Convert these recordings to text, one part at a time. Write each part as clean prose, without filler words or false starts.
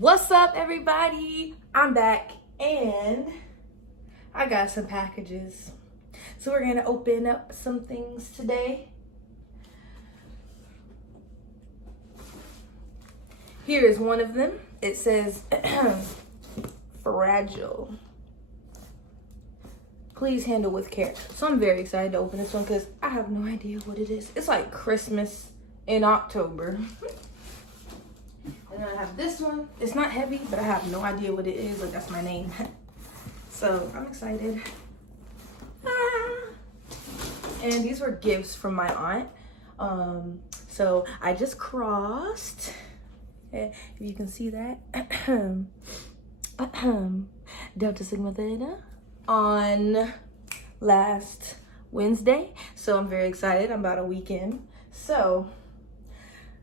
What's up, everybody? I'm back and I got some packages. So we're gonna open up some things today. Here is one of them. It says fragile. Please handle with care. So I'm very excited to open this one because I have no idea what it is. It's like Christmas in October. And then I have this one. It's not heavy, but I have no idea what it is. Like, that's my name. So I'm excited. And these were gifts from my aunt. So I just crossed, if you can see that, Delta Sigma Theta on last Wednesday. So I'm very excited. I'm about a week in. So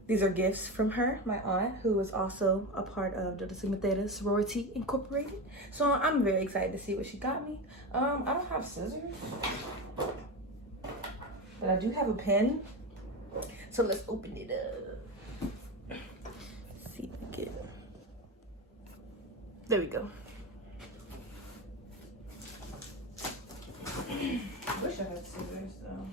these are gifts from her, my aunt, who is also a part of Theta Theta Sorority Incorporated. So I'm very excited to see what she got me. I don't have scissors, but I do have a pen. So let's open it up. Let's see if I can. There we go. I wish I had scissors though.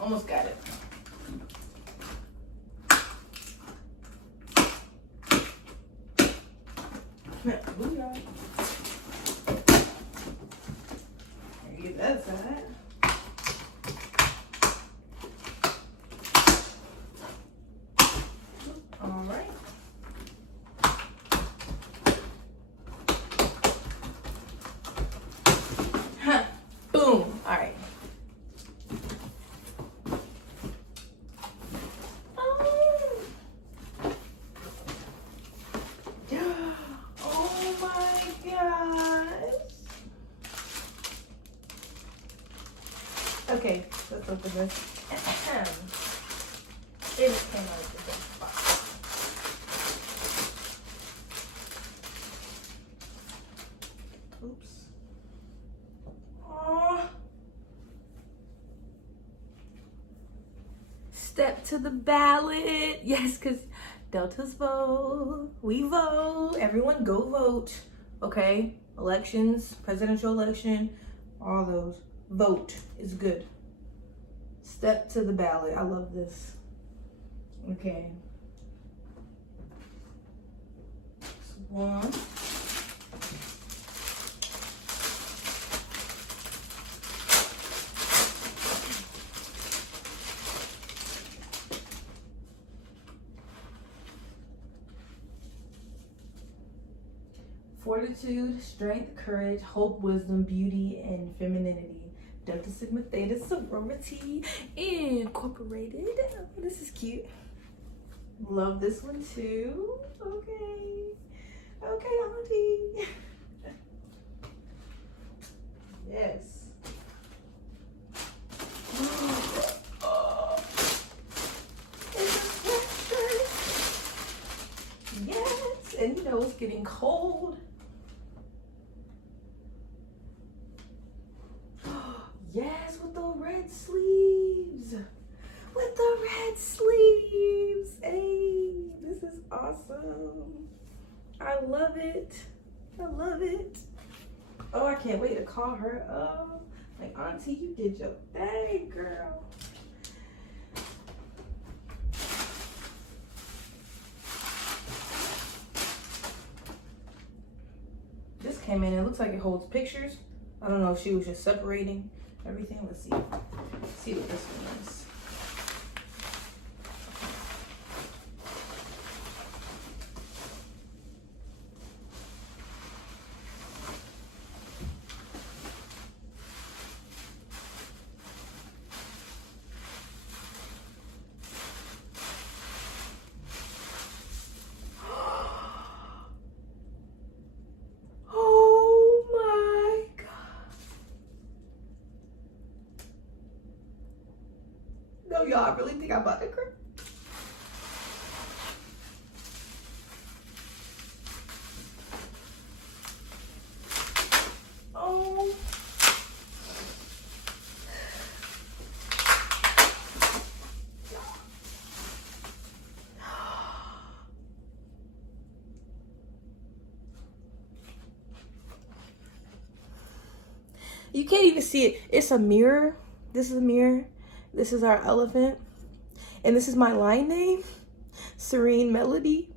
Almost got it. Booyah. Get that side. All right. Boom. All right. Okay, let's open this. It just came out of the big box. Oops. Aww. Step to the ballot. Yes, because Deltas vote. We vote. Everyone go vote. Okay? Elections, presidential election, all those. Vote is good. Step to the ballot. I love this. Okay. That's one. Fortitude, strength, courage, hope, wisdom, beauty, and femininity. Delta Sigma Theta Sorority Incorporated. Oh, this is cute. Love this one too. Okay. Okay, auntie. Yes. Oh, it's a sweatshirt. Yes. And you know it's getting cold. Yes, with the red sleeves. With the red sleeves. Hey, this is awesome. I love it. I love it. Oh, I can't wait to call her up. Like, auntie, you did your thing, girl. This came in. It looks like it holds pictures. I don't know if she was just separating everything. Let's see. Let's see what this one is. Y'all really think I'm about to cry? You can't even see it. It's a mirror. This is a mirror. This is our elephant. And this is my line name, Serene Melody.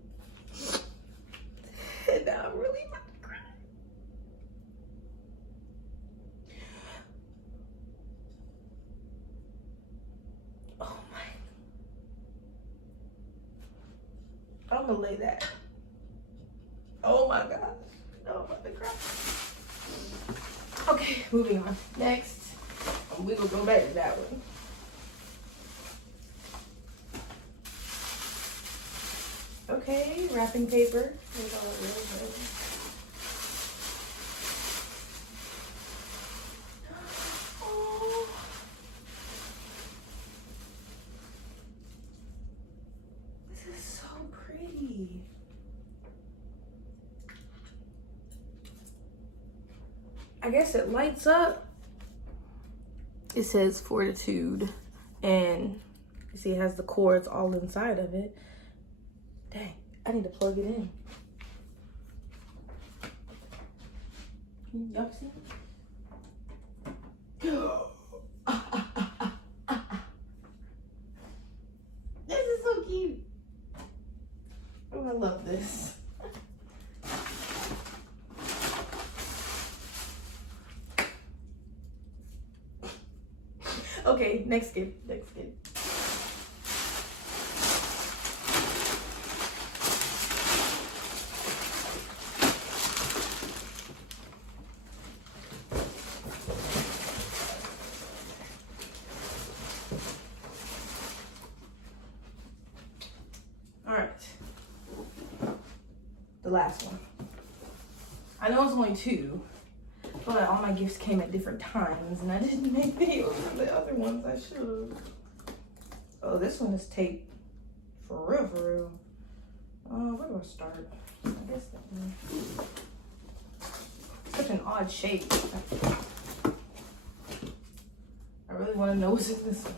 And now I'm really about to cry. Oh my. I'm gonna lay that. Oh my gosh. No, I'm about to cry. Okay, moving on. Next, we will go back to that one. Okay, wrapping paper. Oh. This is so pretty. I guess it lights up. It says Fortitude, and you see it has the cords all inside of it. Dang, I need to plug it in. Y'all see it? This is so cute. Oh, I love this. Okay, next gift. All right, the last one. I know it's only two, but all my gifts came at different times, and I didn't make videos for the other ones. I should have. Oh, this one is taped for real, for real. Where do I start? I guess that one. Such an odd shape. I really want to know what's in this one.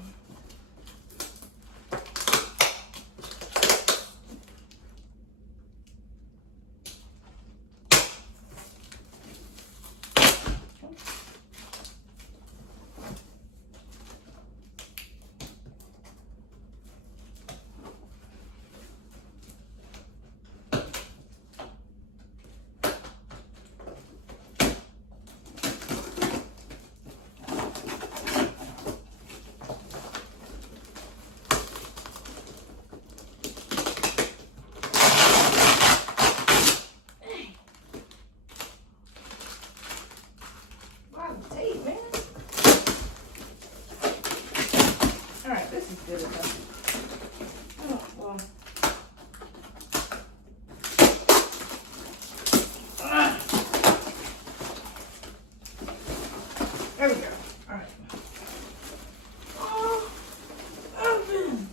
Good enough. Oh, well. There we go. All right. Oh, open.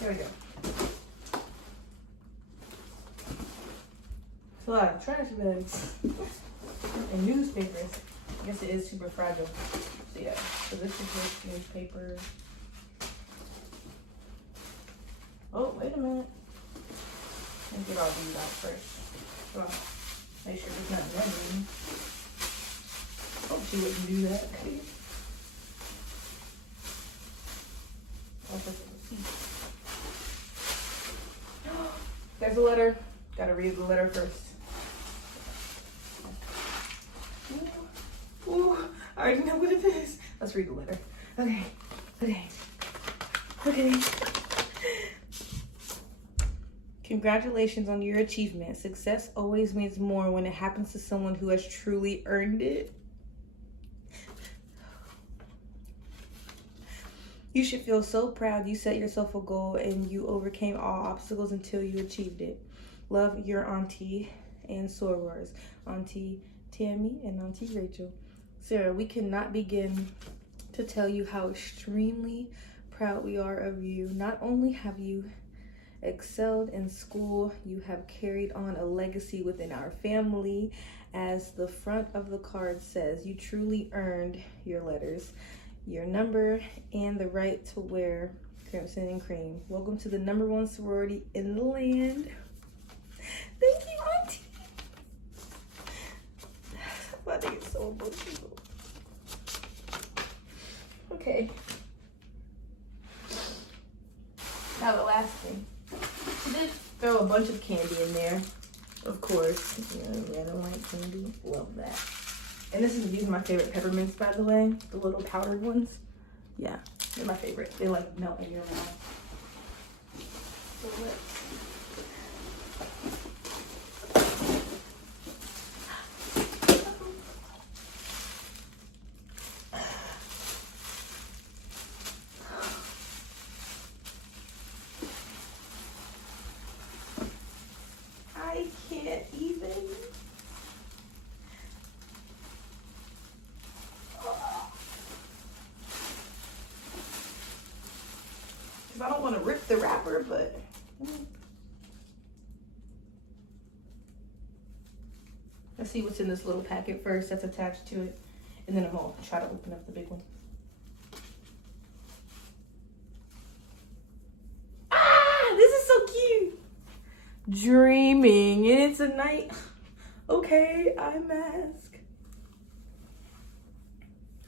There we go. It's a lot of trash bags and newspapers. I guess it is super fragile. So yeah, so this is just newspaper. Oh, wait a minute. Let me get all these out first. So make sure there's not running. Hope she wouldn't do that. Oh, that's a receipt. There's a letter. Gotta read the letter first. Ooh, I already know what it is. Let's read the letter. Okay. Congratulations on your achievement. Success always means more when it happens to someone who has truly earned it. You should feel so proud you set yourself a goal and you overcame all obstacles until you achieved it. Love, your auntie and sorors, Auntie Tammy and Auntie Rachel. Sarah, we cannot begin to tell you how extremely proud we are of you. Not only have you excelled in school, you have carried on a legacy within our family. As the front of the card says, you truly earned your letters, your number, and the right to wear crimson and cream. Welcome to the #1 sorority in the land. Thank you, Auntie. about to get so emotional. Okay. Now the last thing. She did throw a bunch of candy in there. Of course. Yeah, I don't like candy. Love that. And these are my favorite peppermints, by the way. The little powdered ones. Yeah, they're my favorite. They like melt in your mouth. So I can't even. I don't want to rip the wrapper, but let's see what's in this little packet first that's attached to it, and then I'm gonna try to open up the big one. Ah, this is so cute. Dreaming, and it's a night. Okay, eye mask.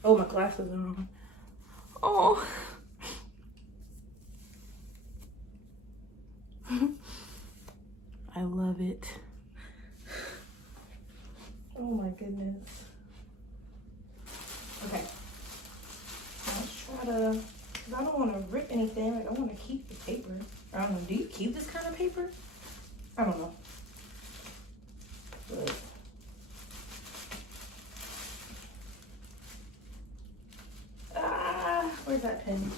Oh, my glasses are on. Oh. I love it. Oh my goodness. Okay. Let's try to, because I don't want to rip anything. Like, I want to keep the paper. I don't know. Do you keep this kind of paper? I don't know. But where's that pen?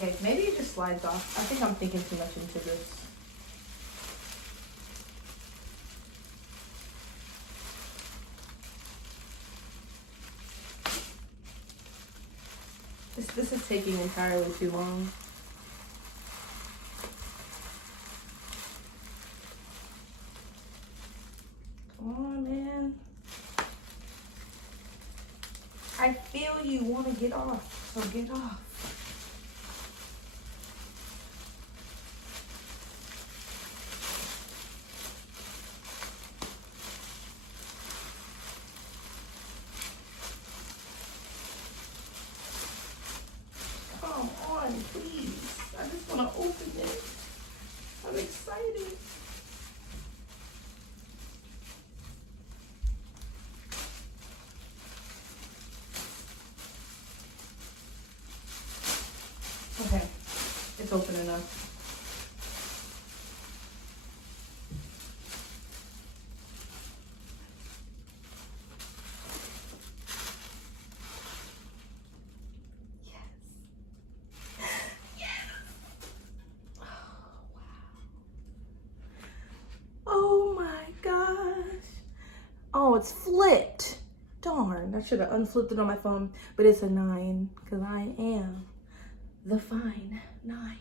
Okay, maybe it just slides off. I think I'm thinking too much into this. This is taking entirely too long. Come on, man. I feel you want to get off, so get off. Come on, please. I just want to open it. I'm excited. Okay, it's open enough. Oh, it's flipped. Darn, I should have unflipped it on my phone, but it's a 9 because I am the fine 9.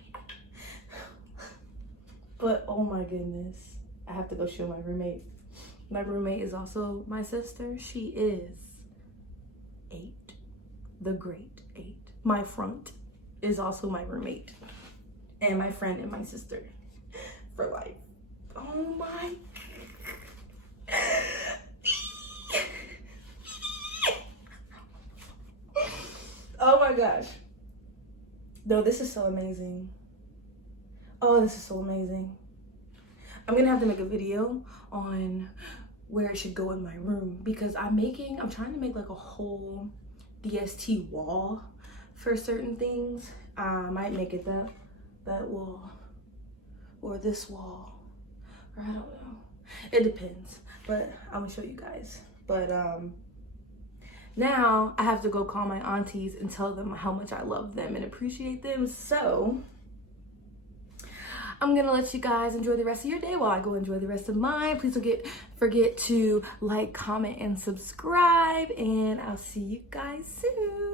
But oh my goodness, I have to go show my roommate. My roommate is also my sister. She is 8, the great 8. My front is also my roommate and my friend and my sister for life. Oh my. Oh my gosh. No, this is so amazing. Oh, this is so amazing. I'm gonna have to make a video on where it should go in my room because I'm trying to make like a whole DST wall for certain things. I might make it that wall or this wall, or I don't know. It depends, but I'm gonna show you guys. But now I have to go call my aunties and tell them how much I love them and appreciate them. So I'm gonna let you guys enjoy the rest of your day while I go enjoy the rest of mine. Please don't forget to like, comment, and subscribe, and I'll see you guys soon.